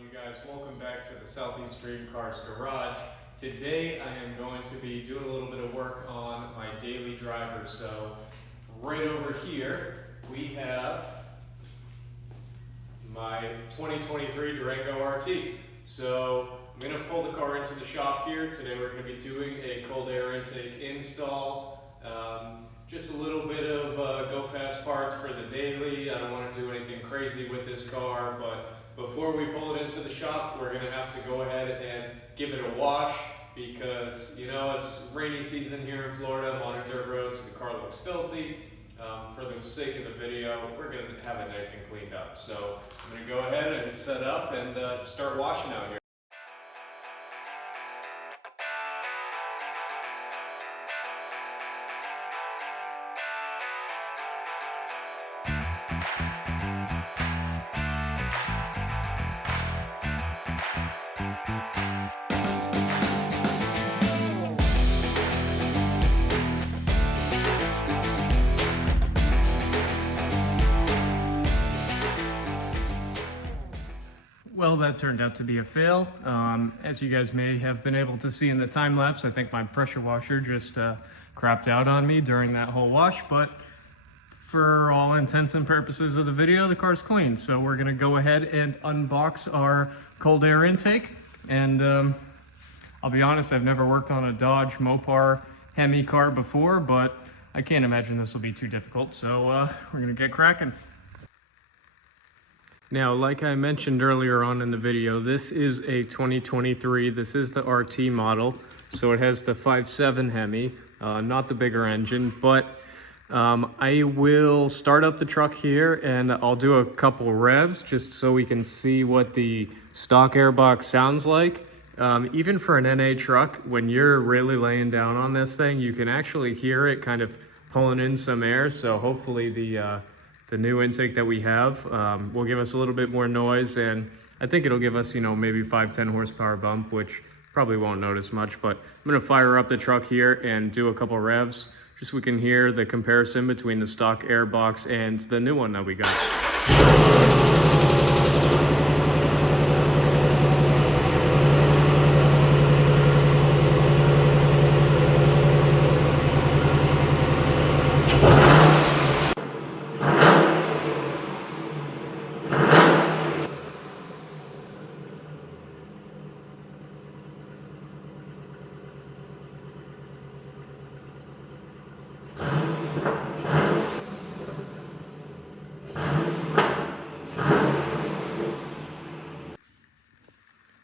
you guys? Welcome back to the Southeast Dream Cars Garage. Today I am going to be doing a little bit of work on my daily driver. So right over here we have my 2023 Durango RT. So I'm going to pull the car into the shop here. Today we're going to be doing a cold air intake install. Just a little bit of go fast parts for the daily. I don't want to do anything crazy with this car, but before we pull it into the shop, we're going to have to go ahead and give it a wash because, you know, it's rainy season here in Florida. I'm on a dirt road, so the car looks filthy. For the sake of the video, we're going to have it nice and cleaned up. So I'm going to go ahead and set up and start washing out here. Well, that turned out to be a fail. As you guys may have been able to see in the time lapse, I think my pressure washer just crapped out on me during that whole wash, but for all intents and purposes of the video, the car's clean. So we're gonna go ahead and unbox our cold air intake. And I'll be honest, I've never worked on a Dodge Mopar HEMI car before, but I can't imagine this will be too difficult. So we're gonna get cracking. Now, like I mentioned earlier on in the video, this is a 2023, this is the RT model, so it has the 5.7 HEMI, not the bigger engine, but I will start up the truck here and I'll do a couple revs just so we can see what the stock airbox sounds like. Even for an NA truck, when you're really laying down on this thing, you can actually hear it kind of pulling in some air, so hopefully the new intake that we have will give us a little bit more noise, and I think it'll give us, you know, maybe 5-10 horsepower bump, which probably won't notice much. But I'm gonna fire up the truck here and do a couple revs just so we can hear the comparison between the stock airbox and the new one that we got.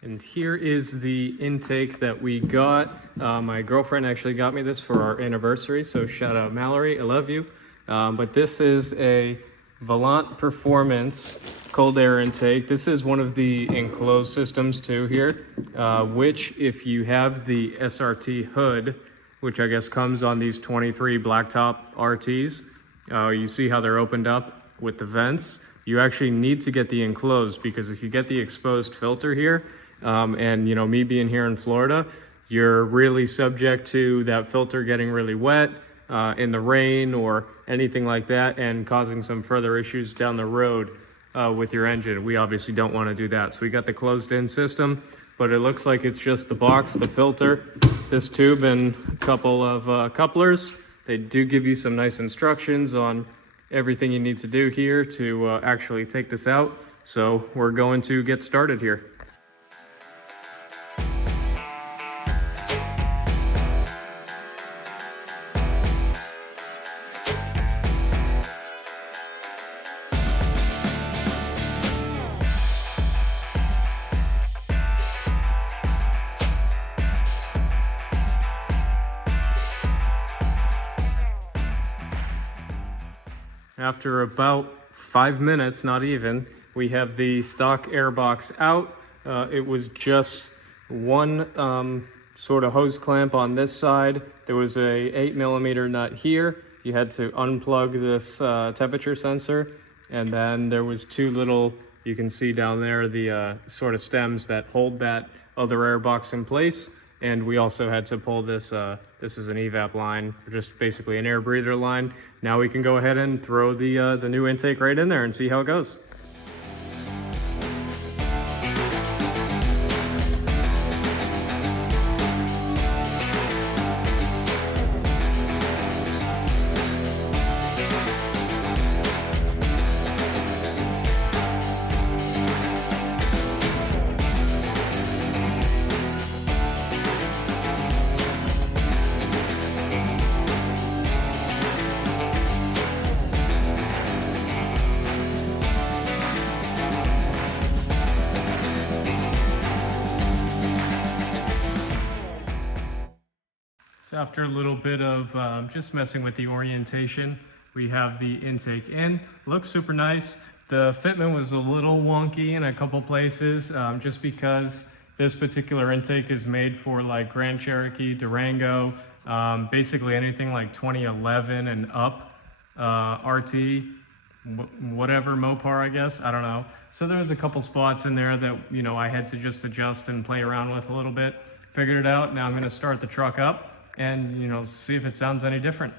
And here is the intake that we got. My girlfriend actually got me this for our anniversary, so shout out Mallory, I love you. But this is a Volant Performance cold air intake. This is one of the enclosed systems too here, which if you have the SRT hood, which I guess comes on these 23 blacktop RTs, you see how they're opened up with the vents. You actually need to get the enclosed, because if you get the exposed filter here, and you know, me being here in Florida, you're really subject to that filter getting really wet in the rain or anything like that, and causing some further issues down the road with your engine. We obviously don't want to do that. So we got the closed in system, but it looks like it's just the box, the filter, this tube, and a couple of couplers. They do give you some nice instructions on everything you need to do here to actually take this out. So we're going to get started here. After about 5 minutes, not even, we have the stock airbox out. It was just one sort of hose clamp on this side. There was a 8mm nut here. You had to unplug this temperature sensor. And then there was two little, you can see down there, the sort of stems that hold that other airbox in place. And we also had to pull this, this is an evap line, just basically an air breather line. Now we can go ahead and throw the new intake right in there and see how it goes. So after a little bit of just messing with the orientation, we have the intake in. Looks super nice. The fitment was a little wonky in a couple places, just because this particular intake is made for like Grand Cherokee, Durango, basically anything like 2011 and up, RT, whatever, Mopar, I guess, I don't know. So there was a couple spots in there that, you know, I had to just adjust and play around with a little bit. Figured it out. Now I'm gonna start the truck up and, you know, see if it sounds any different.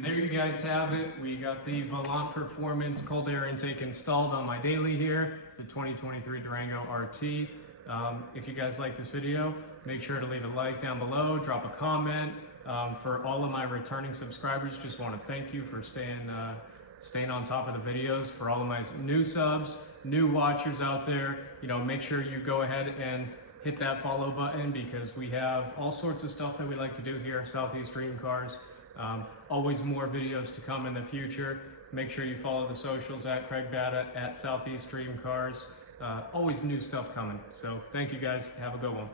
There you guys have it. We got the Volant Performance cold air intake installed on my daily here, the 2023 Durango RT. If you guys like this video, make sure to leave a like down below, drop a comment. For all of my returning subscribers, just want to thank you for staying on top of the videos. For all of my new subs, new watchers out there, you know, make sure you go ahead and hit that follow button, because we have all sorts of stuff that we like to do here at Southeast Dream Cars. Always more videos to come in the future. Make sure you follow the socials at Craig Batta, at Southeast Dream Cars. Always new stuff coming. So thank you guys. Have a good one.